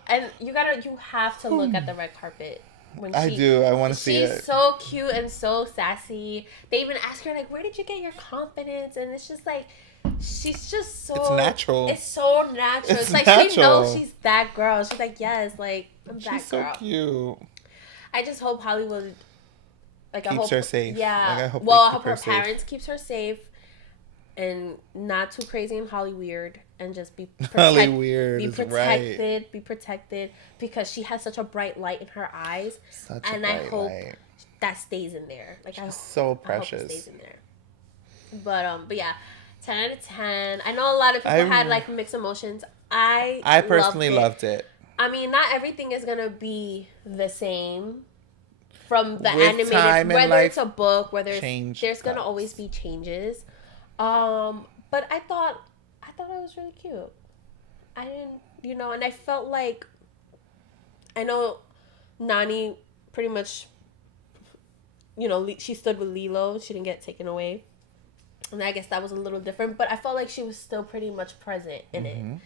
and you have to look at the red carpet. I do. I want to see it. She's so cute and so sassy. They even ask her, like, where did you get your confidence? And it's just like, she's just so... It's natural. It's so natural. It's like, natural. She knows she's that girl. She's like, yes, like, I'm that girl. She's so cute. I just hope Hollywood... Like, keeps her safe. Yeah. Like, I hope her parents keeps her safe. And not too crazy and Holly weird. And just be weird. Be protected. Right. Be protected. Because she has such a bright light in her eyes. And I hope that stays in there. Like, she's so precious. I hope it stays in there. But yeah. 10 out of 10. I know a lot of people had like mixed emotions. I personally loved it. I mean, not everything is gonna be the same from the animated. Whether it's a book, whether there's gonna always be changes. But I thought it was really cute. I didn't, and I felt like, I know Nani pretty much, she stood with Lilo. She didn't get taken away. And I guess that was a little different, but I felt like she was still pretty much present in it.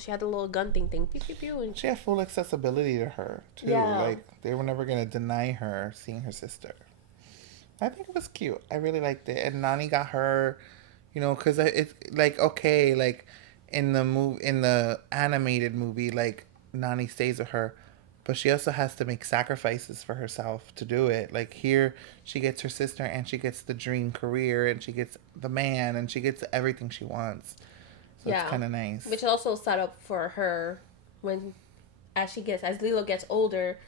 She had the little gun thing, pew, pew, pew. And she had full accessibility to her, too. Yeah. Like, they were never going to deny her seeing her sister. I think it was cute. I really liked it. And Nani got her, because it's, like, okay, like, in the animated movie, like, Nani stays with her. But she also has to make sacrifices for herself to do it. Like, here, she gets her sister, and she gets the dream career, and she gets the man, and she gets everything she wants. So it's kind of nice. Which is also set up for her as Lilo gets older,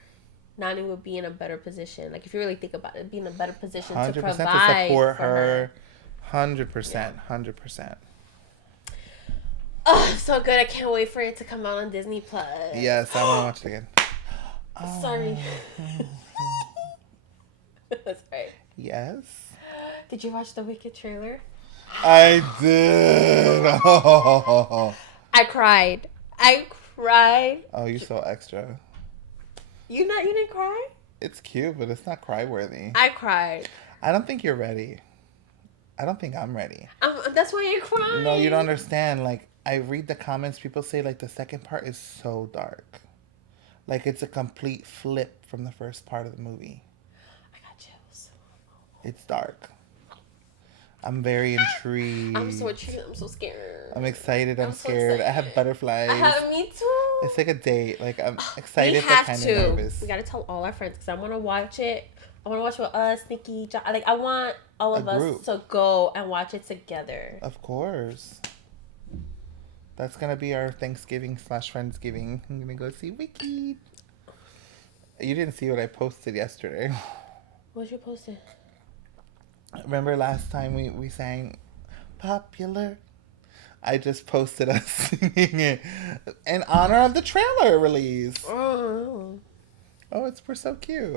Nani would be in a better position. Like, if you really think about it, be in a better position to provide to support her. 100%. 100%. Oh, so good. I can't wait for it to come out on Disney Plus. Yes, I want to watch it again. Sorry. That's right. Yes. Did you watch the Wicked trailer? I did. Oh. I cried. Oh, you're so extra. You didn't cry? It's cute, but it's not cry-worthy. I cried. I don't think you're ready. I don't think I'm ready. That's why you're crying. No, you don't understand. Like, I read the comments. People say, like, the second part is so dark. Like, it's a complete flip from the first part of the movie. I got chills. It's dark. I'm very intrigued. I'm so intrigued. I'm so scared. I'm excited. I'm scared. I have butterflies. Me too. It's like a date. Like, I'm excited but kind of nervous. We got to tell all our friends because I want to watch it. I want to watch it with us, Nikki, John. Like, I want all of us to go and watch it together. Of course. That's going to be our Thanksgiving/Friendsgiving. I'm going to go see Wicked. You didn't see what I posted yesterday. What you posted? Remember last time we sang Popular I just posted us singing it in honor of the trailer release. Oh. Oh, we're so cute.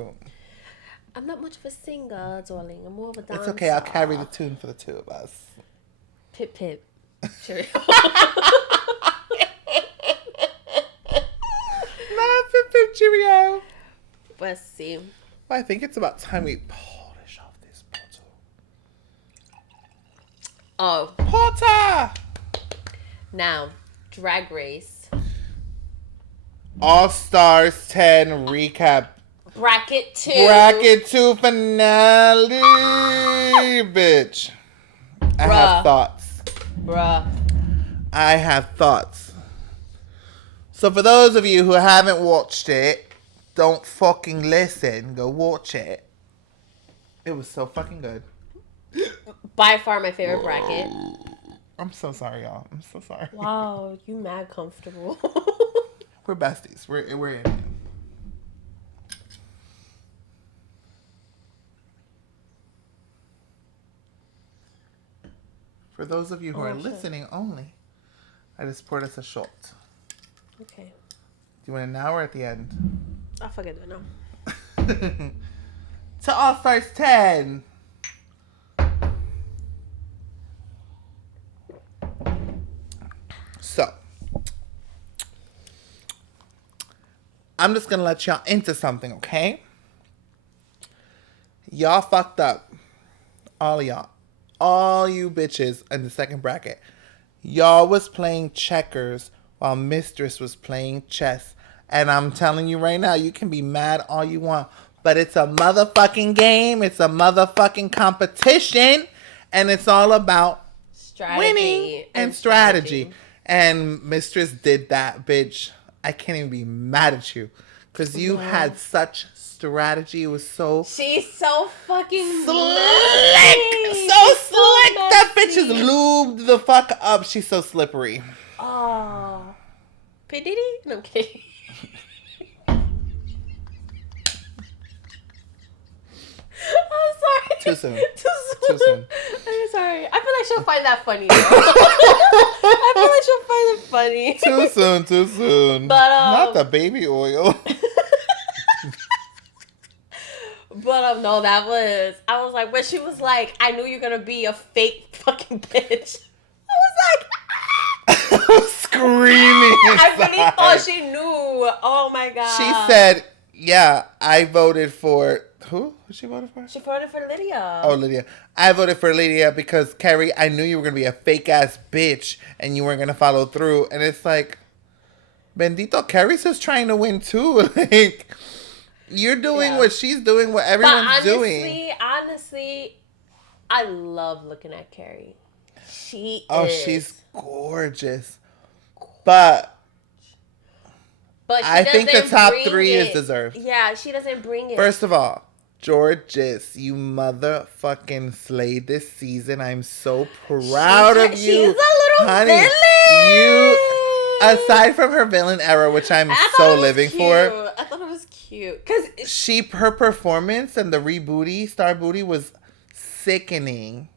I'm not much of a singer, darling. I'm more of a dancer. It's okay. I'll carry the tune for the two of us. Pip pip. Cheerio. Not Pip Pip Cheerio. Let's see. Well, I think it's about time we polish off this bottle. Oh. Potter! Now, Drag Race. All Stars 10 recap. Bracket 2. Bracket 2 finale, bitch. I have thoughts. Bruh. I have thoughts. So for those of you who haven't watched it, don't fucking listen. Go watch it. It was so fucking good. By far my favorite bracket. I'm so sorry, y'all. I'm so sorry. Wow, you mad comfortable. We're besties. We're in it. For those of you who are listening only, I just poured us a shot. Okay. Do you want it now or at the end? I'll fucking do it now. To All Stars 10. So, I'm just gonna let y'all into something, okay? Y'all fucked up. All of y'all. All you bitches in the second bracket. Y'all was playing checkers while Mistress was playing chess. And I'm telling you right now, you can be mad all you want, but it's a motherfucking game. It's a motherfucking competition. And it's all about winning and strategy. And Mistress did that, bitch. I can't even be mad at you. Because you had such strategy. It was so... She's so fucking slick. So slick. That bitch is lubed the fuck up. She's so slippery. Oh. P. Diddy? No, I'm kidding. I'm sorry. Too soon. Too soon. I'm sorry. I feel like she'll find that funny. I feel like she'll find it funny. Too soon. But not the baby oil. But no, I was like, when she was like, I knew you're gonna be a fake fucking bitch. I was like, screaming. I really thought she knew. Oh my god. She said, yeah, I voted for... Who she voted for? She voted for Lydia. Oh, Lydia. I voted for Lydia because, Carrie, I knew you were going to be a fake-ass bitch and you weren't going to follow through. And it's like, bendito, Carrie's just trying to win too. Like, you're doing what she's doing, what everyone's doing. Honestly, I love looking at Carrie. She's gorgeous. But I think the top 3 is deserved. Yeah, she doesn't bring it. First of all, Georges, you motherfucking slayed this season. I'm so proud of you. She's a little villain. You, aside from her villain era, which I'm so living for. I thought it was cute. Cause her performance and the rebooty, Star Booty, was sickening.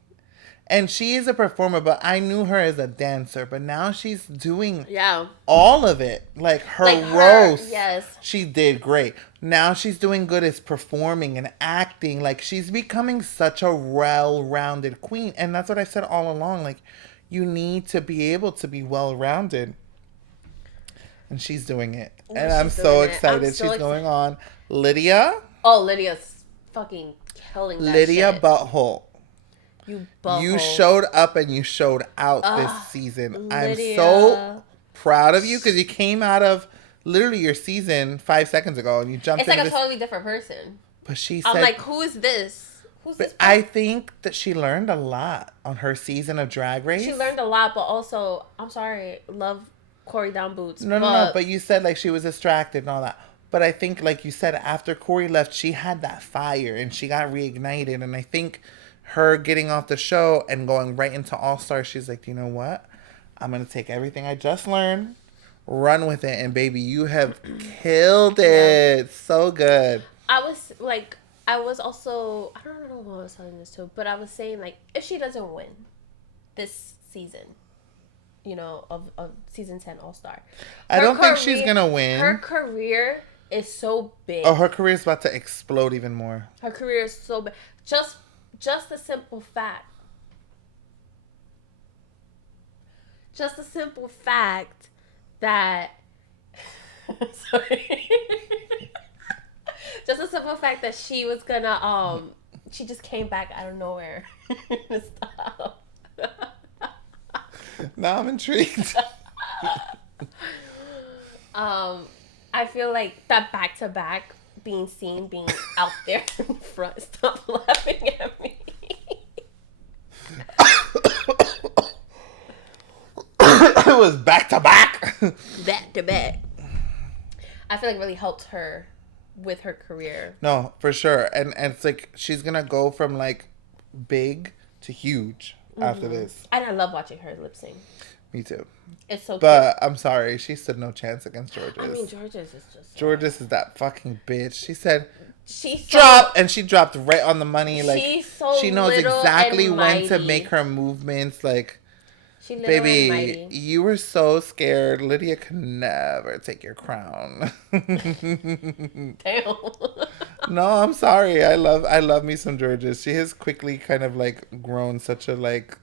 And she is a performer, but I knew her as a dancer. But now she's doing all of it. Like her roast. Yes. She did great. Now she's doing good as performing and acting. Like she's becoming such a well-rounded queen. And that's what I said all along. Like you need to be able to be well-rounded. And she's doing it. And I'm so excited. She's going on. Lydia. Oh, Lydia's fucking killing that Lydia shit. Butthole. You showed up and you showed out this season. Lydia. I'm so proud of you because you came out of literally your season 5 seconds ago and you jumped into It's like a totally different person. But she said... I'm like, who is this? Who's this person? I think that she learned a lot on her season of Drag Race. She learned a lot, but also, I'm sorry, love Corey down boots. No. But you said like she was distracted and all that. But I think like you said, after Corey left, she had that fire and she got reignited. And I think... her getting off the show and going right into All Stars, she's like, you know what? I'm going to take everything I just learned, run with it. And baby, you have killed it. So good. I was also, I don't know who I was telling this to, but I was saying like, if she doesn't win this season, of season 10 All Star. I don't think she's gonna win. Her career is so big. Oh, her career is about to explode even more. Her career is so big. Just the simple fact. Just the simple fact that. Sorry. Just the simple fact that she was gonna she just came back out of nowhere. Stop. Now I'm intrigued. I feel like that back to back being out there in front. Stop laughing at me. It was back to back. Back to back. I feel like really helped her with her career. No, for sure. And it's like she's gonna go from like big to huge after this. And I love watching her lip sync. Me too. It's so But I'm sorry, she stood no chance against Georges. I mean, Georges is just... Georges is that fucking bitch. She said, she's drop! And she dropped right on the money. Like, she's so she knows little exactly and when to mighty. make her movements. Like, She little and baby, mighty. you were so scared. Lydia could never take your crown. Damn. No, I'm sorry. I love me some Georges. She has quickly kind of like grown such a like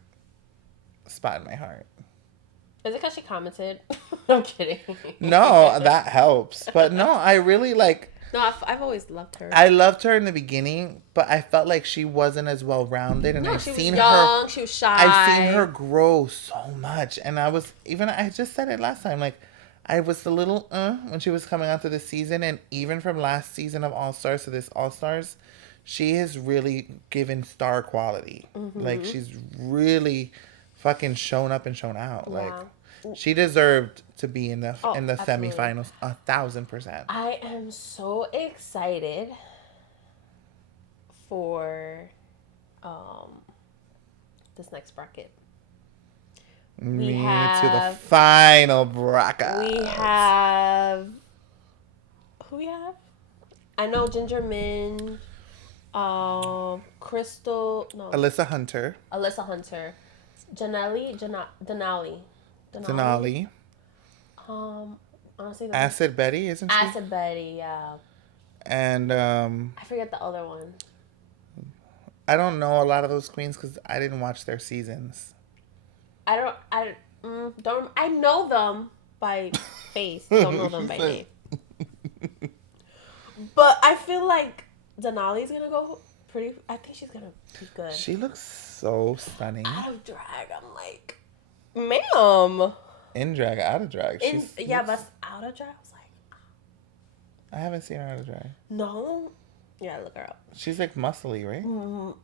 spot in my heart. Is it because she commented? I'm kidding. No, that helps. But no, I really like... No, I've always loved her. I loved her in the beginning, but I felt like she wasn't as well-rounded. And No, I've she was seen young, her... she was shy. I've seen her grow so much. And I just said it last time, like, I was a little when she was coming onto this season. And even from last season of All-Stars to this All-Stars, she has really given star quality. Mm-hmm. Like, she's really... fucking shown up and shown out. Yeah. Like, she deserved to be in the absolutely. semifinals 1,000%. I am so excited for this next bracket. Me to the final bracket. We have who we have? I know Ginger Min, Crystal, no, Alyssa Hunter. Denali. Honestly, Acid Betty, isn't she? Acid Betty, yeah. And I forget the other one. I don't know a lot of those queens because I didn't watch their seasons. I know them by face. Don't know them by name. But I feel like Denali's gonna go pretty. I think she's gonna be good. She looks so stunning. Out of drag, I'm like, ma'am. In drag, out of drag. But out of drag, I was like, I haven't seen her out of drag. no. Yeah, look her up. She's like muscly, right?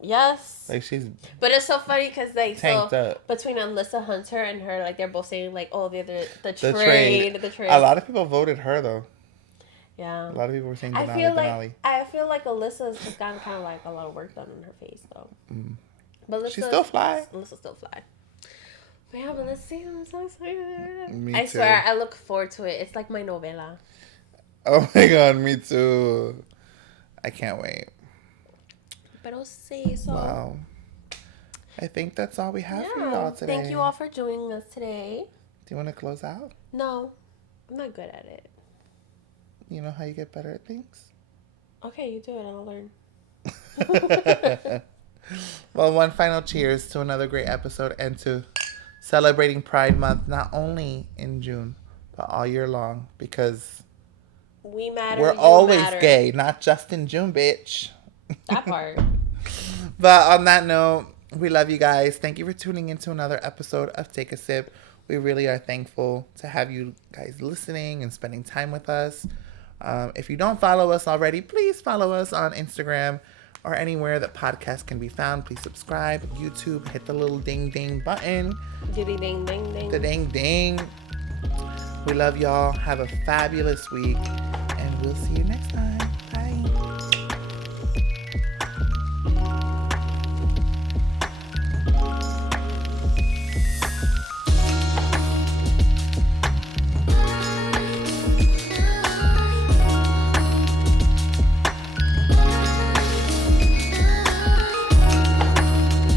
Yes. Like she's. But it's so funny because like tanked up. Between Alyssa Hunter and her, like they're both saying like, oh, they're the trade. A lot of people voted her though. Yeah. A lot of people were saying I feel like Alyssa's just gotten kind of like a lot of work done on her face though. But she's still fly. Alyssa's still fly. But yeah, but let's see. I'm so excited. Me I too. swear, I look forward to it. It's like my novela. Oh my god, me too. I can't wait. But I'll see. So. Wow. I think that's all we have for y'all today. Thank you all for joining us today. Do you want to close out? No, I'm not good at it. You know how you get better at things? Okay, you do it and I'll learn. Well, one final cheers to another great episode and to celebrating Pride Month, not only in June, but all year long, because we matter. we're always gay, not just in June, bitch. That part. But on that note, we love you guys. Thank you for tuning into another episode of Take a Sip. We really are thankful to have you guys listening and spending time with us. If you don't follow us already, please follow us on Instagram or anywhere that podcasts can be found. Please subscribe. YouTube, hit the little ding ding button. Ding ding ding ding. The ding ding. We love y'all. Have a fabulous week, and we'll see you next time.